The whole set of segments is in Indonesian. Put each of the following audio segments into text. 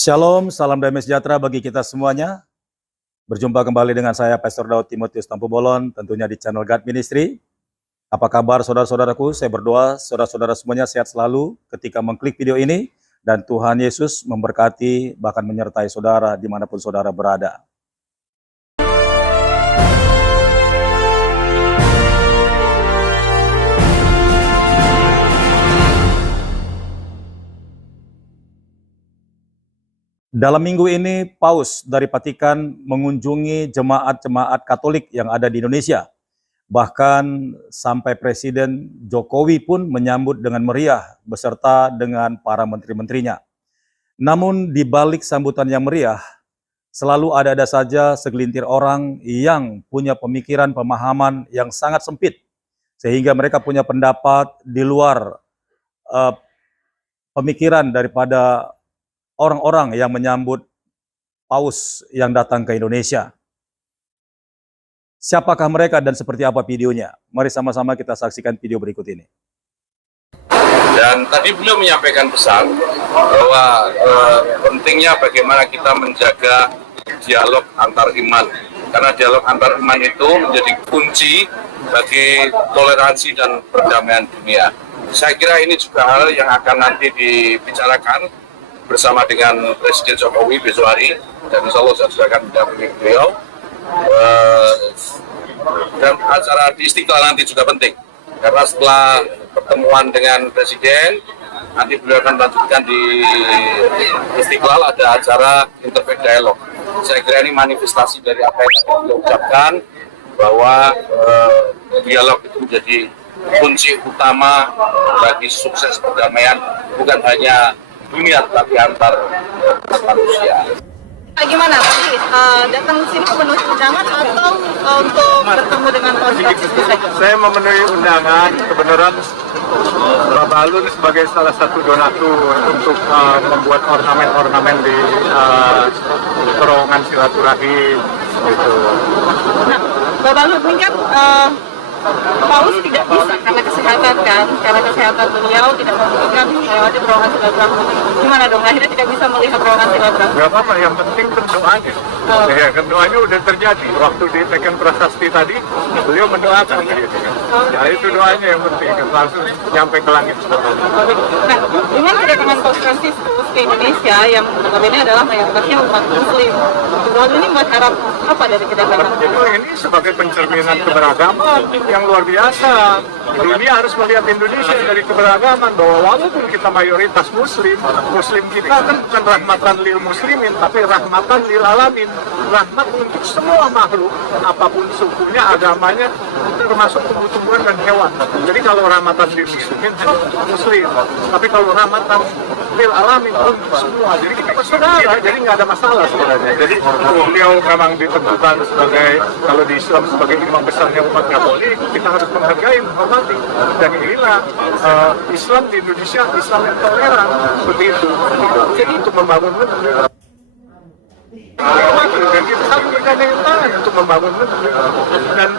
Shalom, salam damai sejahtera bagi kita semuanya. Berjumpa kembali dengan saya, Pastor Daud Timotius Tampu Bolon, tentunya di channel God Ministry. Apa kabar saudara-saudaraku? Saya berdoa saudara-saudara semuanya sehat selalu ketika mengklik video ini, dan Tuhan Yesus memberkati bahkan menyertai saudara dimanapun saudara berada. Dalam minggu ini, Paus dari Vatikan mengunjungi jemaat-jemaat Katolik yang ada di Indonesia. Bahkan sampai Presiden Jokowi pun menyambut dengan meriah beserta dengan para menteri-menterinya. Namun di balik sambutan yang meriah, selalu ada saja segelintir orang yang punya pemikiran, pemahaman yang sangat sempit. Sehingga mereka punya pendapat di luar pemikiran daripada orang-orang yang menyambut Paus yang datang ke Indonesia. Siapakah mereka dan seperti apa videonya? Mari sama-sama kita saksikan video berikut ini. Dan tadi beliau menyampaikan pesan bahwa pentingnya bagaimana kita menjaga dialog antar iman. Karena dialog antar iman itu menjadi kunci bagi toleransi dan perdamaian dunia. Saya kira ini juga hal yang akan nanti dibicarakan bersama dengan Presiden Jokowi besok hari, dan insya Allah saya akan mendampingi beliau. Dan acara di Istiqlal nanti juga penting, karena setelah pertemuan dengan Presiden, nanti beliau akan melanjutkan di Istiqlal ada acara interfaith dialog. Saya kira ini manifestasi dari apa yang beliau ucapkan, bahwa dialog itu menjadi kunci utama bagi sukses perdamaian, bukan hanya dunia tapi antar manusia. Gimana Pak? Datang sini memenuhi undangan atau untuk bertemu dengan Franciscus saja? Saya memenuhi undangan. Kebenaran Pak Balun sebagai salah satu donatur untuk membuat ornamen-ornamen di terowongan silaturahim gitu. Nah, Pak Balun ini kan Paus tidak bisa karena kesehatan kan, karena kesehatan beliau tidak memungkinkan melewati terowongan silaturahmi. Gimana dong? Akhirnya tidak bisa melihat terowongan silaturahmi. Gak apa-apa, yang penting berdoanya. Ya, doanya udah terjadi. Waktu di Teken Prasasti tadi, beliau mendoakan gitu kan. Ya itu doanya yang penting, langsung nyampe ke langit. Nah, dengan kedatangan Paus Franciscus ke Indonesia yang notabene adalah mayoritasnya umat Muslim, Paus ini mengharap apa dari kedatangan? Itu ini sebagai pencerminan keberagaman yang luar biasa. Dunia harus melihat Indonesia dari keberagaman, bahwa walaupun kita mayoritas Muslim kita kan bukan rahmatan lil muslimin, tapi rahmatan lil alamin, rahmat untuk semua makhluk, apapun sukunya, agamanya, termasuk tumbuh-tumbuhan dan hewan. Jadi kalau rahmatan lil muslimin hanya untuk Muslim, tapi kalau rahmatan lil alamin untuk semua, jadi kita bersaudara, jadi nggak ada masalah sebenarnya. Jadi beliau memang ditentukan sebagai, kalau di Islam, sebagai imam besarnya umat Katolik, kita harus menghargai, menghormati. Dan inilah Islam di Indonesia, Islam yang toleran, seperti itu. Jadi untuk membangun negeri. Dan kita satu bergandeng tangan untuk membangun negeri. Dan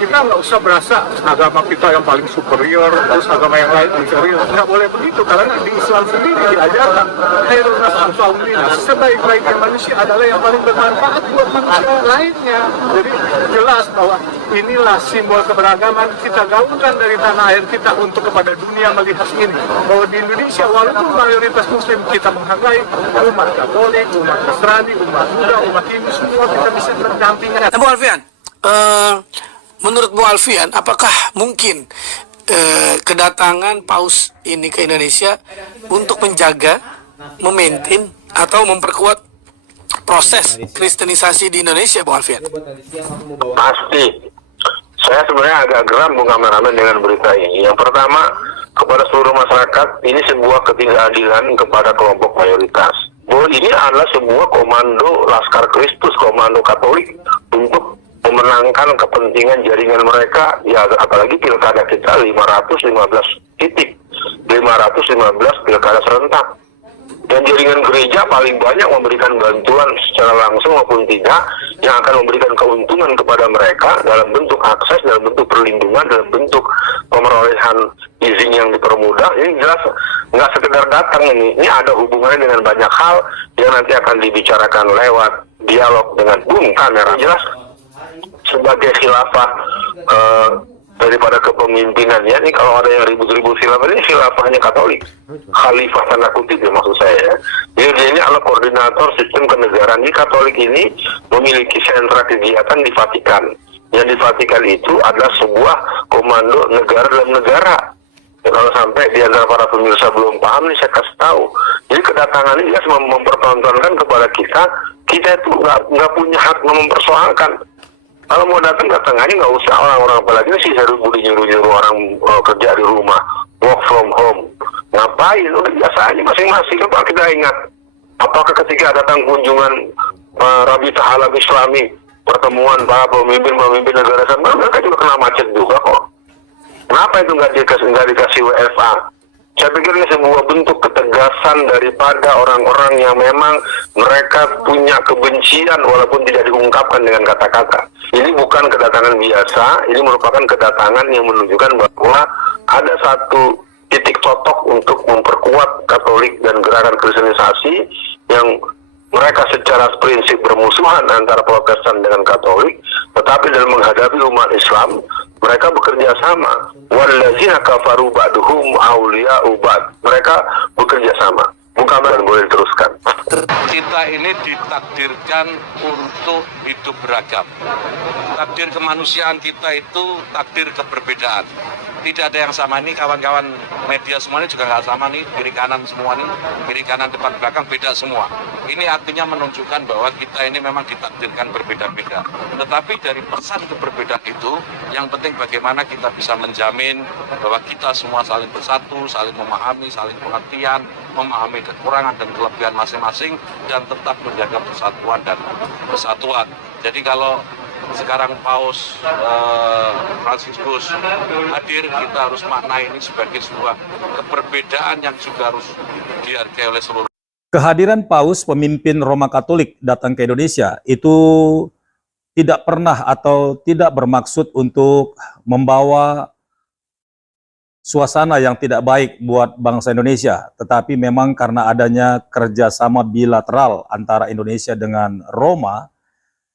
kita nggak usah berasa agama kita yang paling superior, terus agama yang lain inferior. Nggak boleh begitu, karena di Islam sendiri diajarkan khairun nas al-qaumina, sebaik-baiknya manusia adalah yang paling bermanfaat buat manusia lainnya. Jadi jelas bahwa inilah simbol keberagaman, kita gaungkan dari tanah air kita untuk kepada dunia melihat ini, bahwa di Indonesia walaupun mayoritas Muslim, kita menghargai umat Katolik, umat Nasrani, umat Buddha, umat Hindu, semua kita bisa berdampingan. Nah, Bu Alfian, menurut Bu Alfian, apakah mungkin kedatangan Paus ini ke Indonesia untuk menjaga, memaintain, atau memperkuat proses kristenisasi di Indonesia, Bu Alfian? Pasti. Saya sebenarnya agak geram Bung Kameramen dengan berita ini. Yang pertama, kepada seluruh masyarakat, ini sebuah ketidakadilan kepada kelompok mayoritas. Bahwa ini adalah sebuah komando Laskar Kristus, komando Katolik untuk memenangkan kepentingan jaringan mereka, ya apalagi pilkada kita 515 titik, 515 pilkada serentak. Dan jaringan gereja Indonesia paling banyak memberikan bantuan secara langsung maupun tidak yang akan memberikan keuntungan kepada mereka dalam bentuk akses, dalam bentuk perlindungan, dalam bentuk pemerolehan izin yang dipermudah. Ini jelas nggak sekedar datang ini ada hubungannya dengan banyak hal yang nanti akan dibicarakan lewat dialog dengan kamera. Jelas sebagai khilafah daripada kepemimpinannya nih, kalau ada yang ribut-ribut khilafah, ini khilafahnya Katolik, khalifah tanda kutip ya maksud saya ya. Jadi dia ini adalah koordinator sistem kenegaraan. Di Katolik ini memiliki sentra kegiatan di Vatikan. Yang di Vatikan itu adalah sebuah komando negara dalam negara. Ya, kalau sampai di antara para pemirsa belum paham nih, saya kasih tahu. Jadi kedatangan ini jelas mempertontonkan kepada kita itu nggak punya hak mempersoalkan. Kalau mau datang aja, nggak usah orang-orang, apalagi sih saya budi nyuruh orang kerja di rumah, work from home. Ngapain? Udah biasa aja masing-masing. Coba kita ingat, apakah ketika datang kunjungan Rabita Halal Islami, pertemuan para pemimpin negara sana, mereka juga kena macet juga kok. Kenapa itu nggak dikasih WFA? Saya pikir ini sebuah bentuk ketegasan daripada orang-orang yang memang mereka punya kebencian walaupun tidak diungkapkan dengan kata-kata. Ini bukan kedatangan biasa, ini merupakan kedatangan yang menunjukkan bahwa ada satu titik totok untuk memperkuat Katolik dan gerakan kristenisasi yang mereka secara prinsip bermusuhan antara Protestan dengan Katolik, tetapi dalam menghadapi umat Islam mereka bekerja sama. Wallazina kafaru ba'duhum awliya'u ba'd. Mereka bekerja sama. Bukan dan boleh diteruskan. Kita ini ditakdirkan untuk hidup beragam. Takdir kemanusiaan kita itu takdir keberbedaan. Tidak ada yang sama. Ini kawan-kawan media semua ini juga nggak sama nih, kiri kanan semua nih, kiri kanan depan belakang beda semua. Ini artinya menunjukkan bahwa kita ini memang ditakdirkan berbeda-beda. Tetapi dari pesan keberbedaan itu, yang penting bagaimana kita bisa menjamin bahwa kita semua saling bersatu, saling memahami, saling pengertian, memahami kekurangan dan kelebihan masing-masing, dan tetap menjaga persatuan dan kesatuan. Jadi kalau sekarang Paus Fransiskus hadir, kita harus maknai ini sebagai sebuah keberbedaan yang juga harus dihargai oleh seluruh. Kehadiran Paus, pemimpin Roma Katolik, datang ke Indonesia itu tidak pernah atau tidak bermaksud untuk membawa suasana yang tidak baik buat bangsa Indonesia, tetapi memang karena adanya kerjasama bilateral antara Indonesia dengan Roma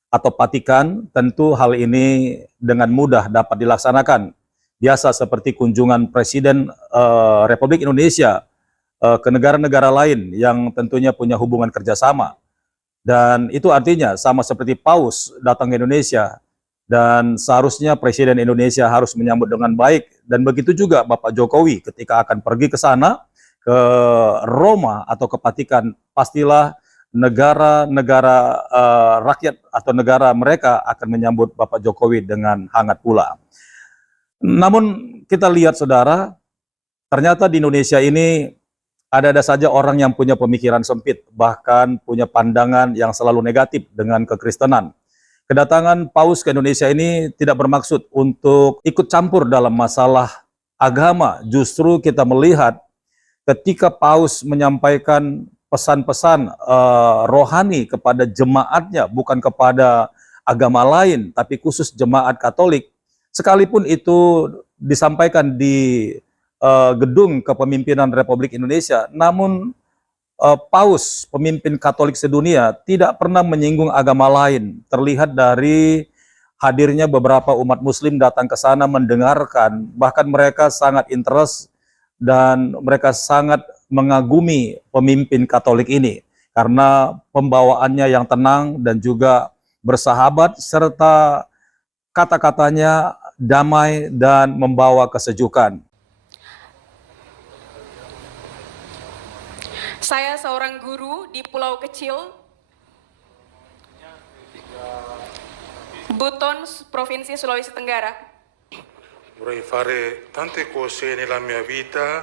atau Vatikan, tentu hal ini dengan mudah dapat dilaksanakan. Biasa seperti kunjungan Presiden Republik Indonesia ke negara-negara lain yang tentunya punya hubungan kerjasama. Dan itu artinya sama seperti Paus datang ke Indonesia, dan seharusnya Presiden Indonesia harus menyambut dengan baik. Dan begitu juga Bapak Jokowi ketika akan pergi ke sana, ke Roma atau ke Vatikan, pastilah negara-negara rakyat atau negara mereka akan menyambut Bapak Jokowi dengan hangat pula. Namun kita lihat saudara, ternyata di Indonesia ini ada saja orang yang punya pemikiran sempit, bahkan punya pandangan yang selalu negatif dengan kekristenan. Kedatangan Paus ke Indonesia ini tidak bermaksud untuk ikut campur dalam masalah agama. Justru kita melihat ketika Paus menyampaikan pesan-pesan rohani kepada jemaatnya, bukan kepada agama lain, tapi khusus jemaat Katolik, sekalipun itu disampaikan di gedung kepemimpinan Republik Indonesia, namun Paus, pemimpin Katolik sedunia, tidak pernah menyinggung agama lain. Terlihat dari hadirnya beberapa umat Muslim datang ke sana mendengarkan, bahkan mereka sangat interest dan mereka sangat mengagumi pemimpin Katolik ini karena pembawaannya yang tenang dan juga bersahabat, serta kata-katanya damai dan membawa kesejukan. Saya seorang guru di pulau kecil Buton, Provinsi Sulawesi Tenggara. Vorrei fare tante cose nella mia vita,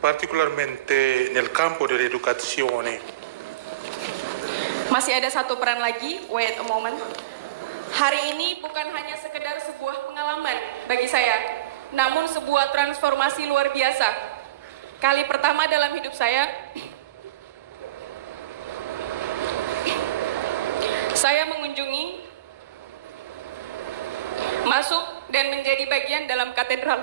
particolarmente nel campo dell'educazione. Masih ada satu peran lagi, wait a moment. Hari ini bukan hanya sekedar sebuah pengalaman bagi saya, namun sebuah transformasi luar biasa. Kali pertama dalam hidup saya, Saya mengunjungi, masuk dan menjadi bagian dalam katedral.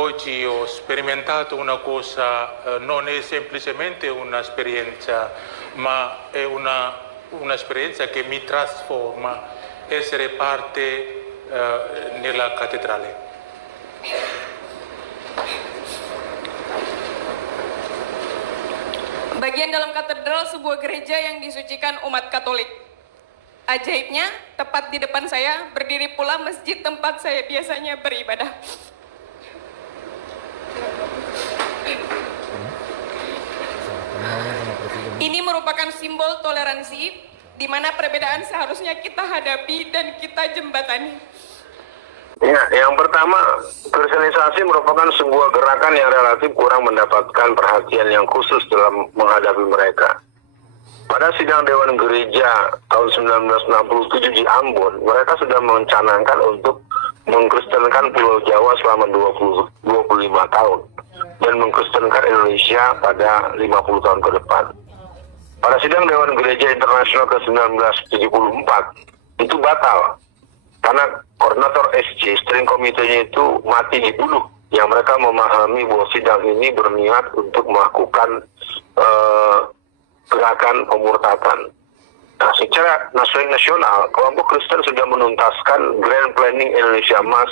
Oggi ho sperimentato una cosa, non è semplicemente un'esperienza, ma è un'esperienza che mi trasforma, essere parte nella cattedrale. Bagian dalam katedral sebuah gereja yang disucikan umat Katolik. Ajaibnya, tepat di depan saya berdiri pula masjid tempat saya biasanya beribadah. Ini merupakan simbol toleransi, di mana perbedaan seharusnya kita hadapi dan kita jembatani. Ya, yang pertama, kristenisasi merupakan sebuah gerakan yang relatif kurang mendapatkan perhatian yang khusus dalam menghadapi mereka. Pada sidang Dewan Gereja tahun 1967 di Ambon, mereka sudah mencanangkan untuk mengkristenkan Pulau Jawa selama 25 tahun dan mengkristenkan Indonesia pada 50 tahun ke depan. Pada sidang Dewan Gereja Internasional ke-1974 itu batal karena koordinator SC, steering komitenya itu mati dibunuh. Yang mereka memahami bahwa sidang ini berniat untuk melakukan gerakan pemurtadan. Nah, secara nasional, kelompok Kristen sudah menuntaskan Grand Planning Indonesia Emas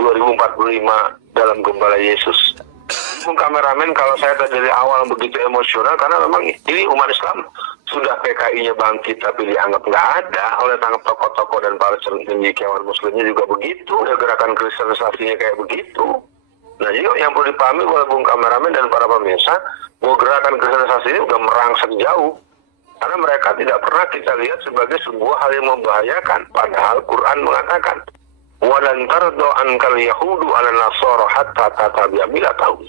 2045 dalam Gembala Yesus. Kameramen, kalau saya dari awal begitu emosional karena memang ini umat Islam sudah PKI-nya bangkit tapi dianggap nggak ada oleh tangan tokoh-tokoh dan para cendekiawan muslimnya juga begitu, ya gerakan kristenisasinya kayak begitu. Nah, jadi yang perlu dipahami oleh Bung Kameramen dan para pemirsa bahwa gerakan kristenisasi ini udah merangsek jauh karena mereka tidak pernah kita lihat sebagai sebuah hal yang membahayakan, padahal Quran mengatakan walan tardo ankal yahudu ala nasara hatta tatabi'a millatahum.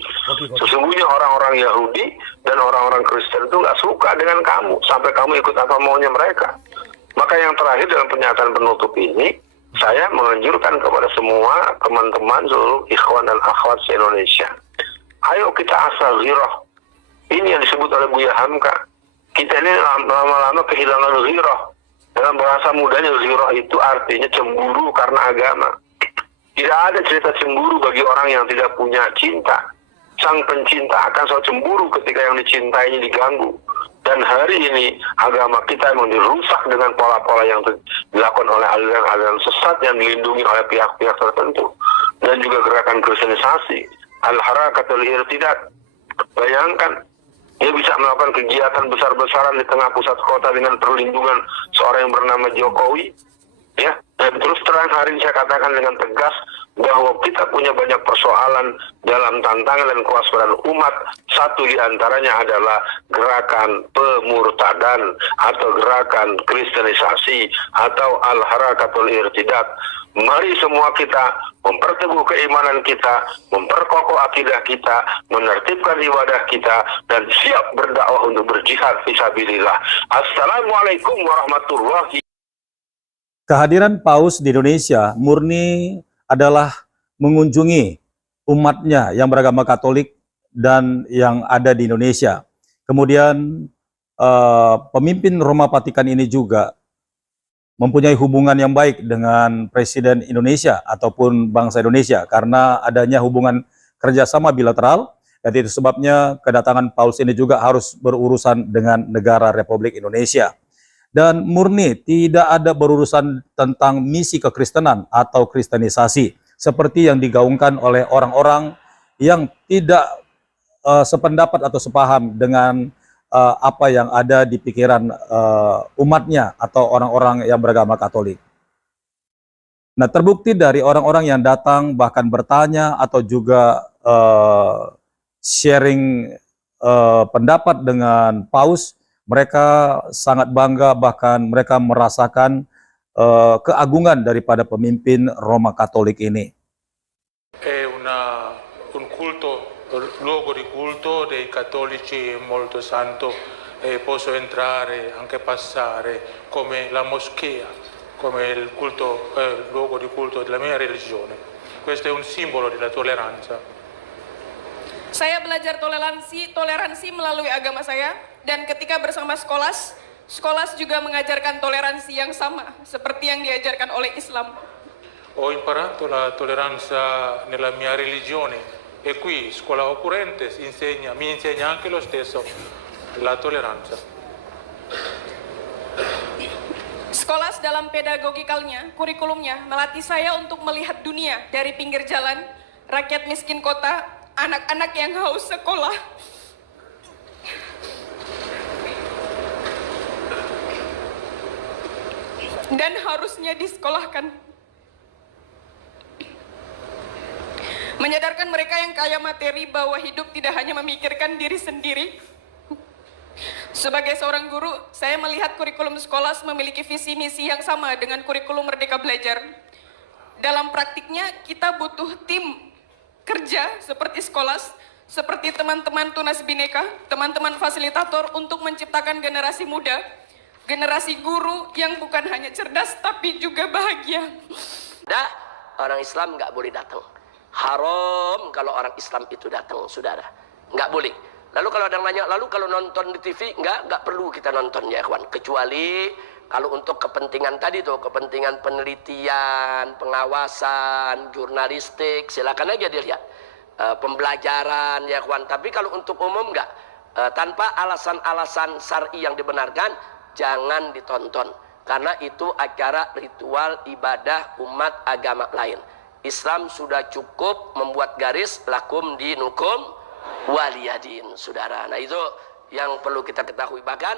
Sesungguhnya orang-orang Yahudi dan orang-orang Kristen itu nggak suka dengan kamu sampai kamu ikut apa maunya mereka. Maka yang terakhir dalam pernyataan penutup ini, saya menganjurkan kepada semua teman-teman seluruh ikhwan dan akhwat se-Indonesia, ayo kita asal ghirah. Ini yang disebut oleh Buya Hamka. Kita ini lama-lama kehilangan ghirah. Dalam bahasa mudanya, ghirah itu artinya cemburu karena agama. Tidak ada cerita cemburu bagi orang yang tidak punya cinta. Sang pencinta akan selalu cemburu ketika yang dicintainya diganggu. Dan hari ini agama kita memang dirusak dengan pola-pola yang dilakukan oleh aliran-aliran sesat yang dilindungi oleh pihak-pihak tertentu. Dan juga gerakan kristenisasi, al-harakatul irtidat. Bayangkan, dia bisa melakukan kegiatan besar-besaran di tengah pusat kota dengan perlindungan seorang yang bernama Jokowi. Ya, dan terus terang hari ini saya katakan dengan tegas bahwa kita punya banyak persoalan dalam tantangan dan kewaspadaan umat. Satu di antaranya adalah gerakan pemurtadan atau gerakan kristenisasi atau al-harakatul irtidat. Mari semua kita memperteguh keimanan kita, memperkokoh akidah kita, menertibkan ibadah kita, dan siap berdakwah untuk berjihad fisabilillah. Assalamualaikum warahmatullahi. Kehadiran Paus di Indonesia murni adalah mengunjungi umatnya yang beragama Katolik dan yang ada di Indonesia. Kemudian pemimpin Roma Vatikan ini juga mempunyai hubungan yang baik dengan Presiden Indonesia ataupun bangsa Indonesia karena adanya hubungan kerjasama bilateral. Dan itu sebabnya kedatangan Paus ini juga harus berurusan dengan negara Republik Indonesia. Dan murni tidak ada berurusan tentang misi kekristenan atau kristenisasi seperti yang digaungkan oleh orang-orang yang tidak sependapat atau sepaham dengan apa yang ada di pikiran umatnya atau orang-orang yang beragama Katolik. Nah, terbukti dari orang-orang yang datang bahkan bertanya atau juga sharing pendapat dengan Paus, mereka sangat bangga, bahkan mereka merasakan keagungan daripada pemimpin Roma Katolik ini. Un culto, luogo di culto dei cattolici molto santo e posso entrare, anche passare come la moschea, come il culto, luogo di culto della mia religione. Questo è un simbolo della tolleranza. Saya belajar toleransi melalui agama saya, dan ketika bersama Skolas, Sekolah juga mengajarkan toleransi yang sama seperti yang diajarkan oleh Islam. Ho imparato la tolleranza nella mia religione e qui Scuola Occurrentes mi insegna anche lo stesso la tolleranza. Sekolah dalam pedagogikalnya, kurikulumnya melatih saya untuk melihat dunia dari pinggir jalan, rakyat miskin kota, anak-anak yang haus sekolah. Dan harusnya disekolahkan. Menyadarkan mereka yang kaya materi bahwa hidup tidak hanya memikirkan diri sendiri. Sebagai seorang guru, saya melihat kurikulum sekolah memiliki visi misi yang sama dengan kurikulum Merdeka Belajar. Dalam praktiknya, kita butuh tim kerja seperti sekolah, seperti teman-teman Tunas Bhinneka, teman-teman fasilitator untuk menciptakan generasi muda, generasi guru yang bukan hanya cerdas tapi juga bahagia. Orang Islam nggak boleh datang. Haram kalau orang Islam itu datang, saudara. Nggak boleh. Lalu kalau ada yang nanya, lalu kalau nonton di TV, nggak perlu kita nonton ya kawan. Kecuali kalau untuk kepentingan tadi tuh, kepentingan penelitian, pengawasan, jurnalistik, silakan aja dilihat. Pembelajaran ya kawan. Tapi kalau untuk umum nggak. Tanpa alasan-alasan syar'i yang dibenarkan, jangan ditonton. Karena itu acara ritual ibadah umat agama lain. Islam sudah cukup membuat garis lakum dinukum waliyadin, saudara. Nah itu yang perlu kita ketahui. Bahkan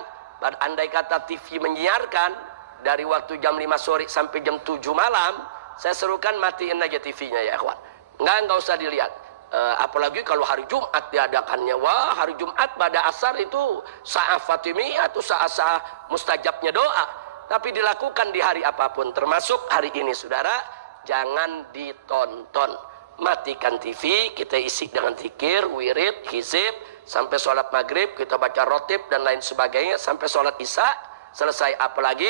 andai kata TV menyiarkan dari waktu jam 5 sore sampai jam 7 malam, saya serukan matiin aja TV-nya ya kawan. Nggak usah dilihat. Apalagi kalau hari Jumat diadakannya. Wah, hari Jumat pada asar itu sa'ah Fatimiyah atau sa'ah mustajabnya doa. Tapi dilakukan di hari apapun, termasuk hari ini, saudara. Jangan ditonton. Matikan TV, kita isi dengan zikir, wirid, hizib, sampai sholat maghrib, kita baca rotib dan lain sebagainya, sampai sholat isya, selesai. Apalagi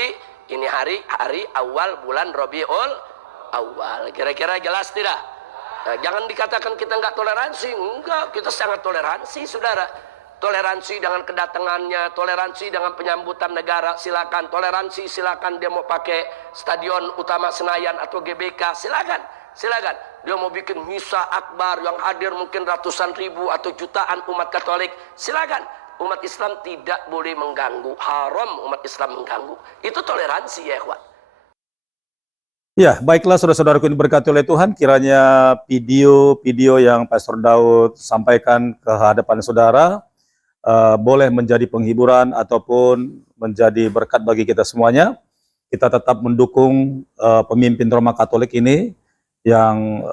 ini hari awal bulan Rabiul Awal. Kira-kira jelas tidak? Nah, jangan dikatakan kita nggak toleransi. Enggak, kita sangat toleransi, saudara. Toleransi dengan kedatangannya, toleransi dengan penyambutan negara, silakan. Toleransi silakan, dia mau pakai Stadion Utama Senayan atau GBK, silakan. Dia mau bikin misa akbar yang hadir mungkin ratusan ribu atau jutaan umat Katolik, silakan. Umat Islam tidak boleh mengganggu, haram umat Islam mengganggu. Itu toleransi ya kawan. Ya, baiklah saudara-saudaraku yang diberkati oleh Tuhan, kiranya video-video yang Pastor Daud sampaikan ke hadapan saudara boleh menjadi penghiburan ataupun menjadi berkat bagi kita semuanya. Kita tetap mendukung pemimpin Roma Katolik ini yang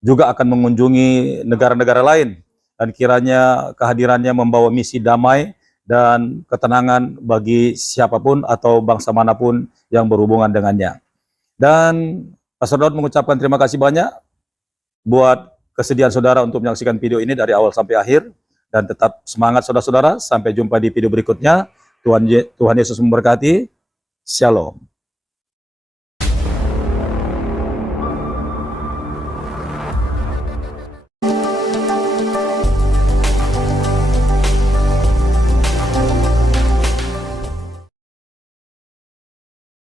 juga akan mengunjungi negara-negara lain, dan kiranya kehadirannya membawa misi damai dan ketenangan bagi siapapun atau bangsa manapun yang berhubungan dengannya. Dan Pastor Daud mengucapkan terima kasih banyak buat kesediaan saudara untuk menyaksikan video ini dari awal sampai akhir. Dan tetap semangat saudara-saudara, sampai jumpa di video berikutnya. Tuhan Yesus memberkati. Shalom.